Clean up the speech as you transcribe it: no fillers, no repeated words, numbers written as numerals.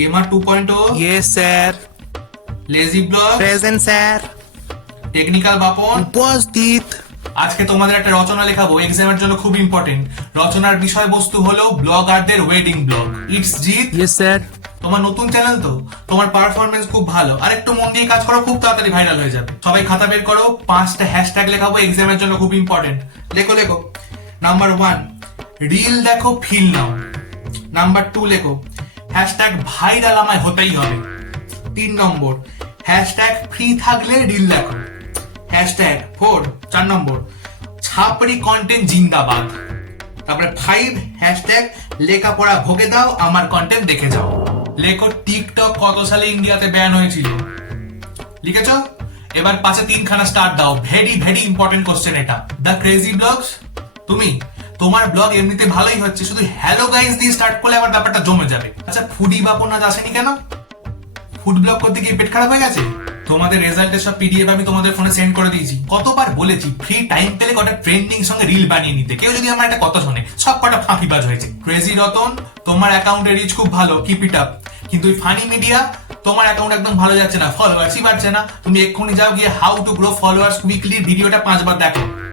Gamer 2.0, Yes, sir. Lazy blog, Present, sir. Technical Bapan. উপস্থিত। আজকে তোমাদের একটা রচনা লেখাবো, এক্সামের জন্য খুব ইম্পর্টেন্ট। রচনার বিষয়বস্তু হলো ব্লগারদের wedding blog. It's Jeet. Yes, sir. তোমার নতুন চ্যানেল তো, তোমার পারফরমেন্স খুব ভালো, আর একটু মন দিয়ে কাজ করো, খুব তাড়াতাড়ি ভাইরাল হয়ে যাবে। সবাই খাতা বের করো, 5টা হ্যাশট্যাগ লেখাবো, এক্সামের জন্য খুব ইম্পর্টেন্ট। লেখো লেখো। নাম্বার 1, রিল দেখো ফিল নাও। নাম্বার 2 লেখো, হ্যাশট্যাগ ভাইরাল আমায় হতেই হবে। 3 নম্বর, হ্যাশট্যাগ ফ্রি থাকলে রিল দেখো। হ্যাশট্যাগ 4 নম্বর, ছাপড়ি কন্টেন্ট জিন্দাবাদ। তারপরে 5, হ্যাশট্যাগ লেখাপড়া ভোগে দাও, আমার কন্টেন্ট দেখে যাও। লেখো টিকটক কত সালে ইন্ডিয়াতে ব্যান হয়েছিল? লিখেছো? এবার 5-এ 3খানা স্টার দাও। ভেরি ভেরি ইম্পর্টেন্ট কোশ্চেন এটা। দ্য ক্রেজি ব্লগস, তুমি তোমার ব্লগ এমনিতে ভালোই হচ্ছে, শুধু হ্যালো গাইস দিয়ে স্টার্ট করলে আবার ব্যাপারটা জমে যাবে। আচ্ছা, ফুডি বাপন আজ আসেনি কেন? ফুড ব্লগ করতে গিয়ে পেট খারাপ হয়ে গেছে? তোমাদের রেজাল্টের সব পিডিএফ আমি তোমাদের ফোনে সেন্ড করে দিয়েছি। কতবার বলেছি ফ্রি টাইম পেলে কটা ট্রেন্ডিং সঙ্গে রিল বানিয়ে নিতে, কেউ যদি আমার একটা কথা শোনে। সব কটা ফাঁকিবাজ হয়েছে। ক্রেজি রতন, তোমার অ্যাকাউন্টের রিচ খুব ভালো, কিপ ইট আপ। কিন্তু ওই ফানি মিডিয়া, তোমার অ্যাকাউন্ট একদম ভালো যাচ্ছে না, ফলোয়ার্সই বাড়ছে না। তুমি এক্ষুনি যাও, গিয়ে how to grow followers quickly ভিডিওটা 5 বার দেখো।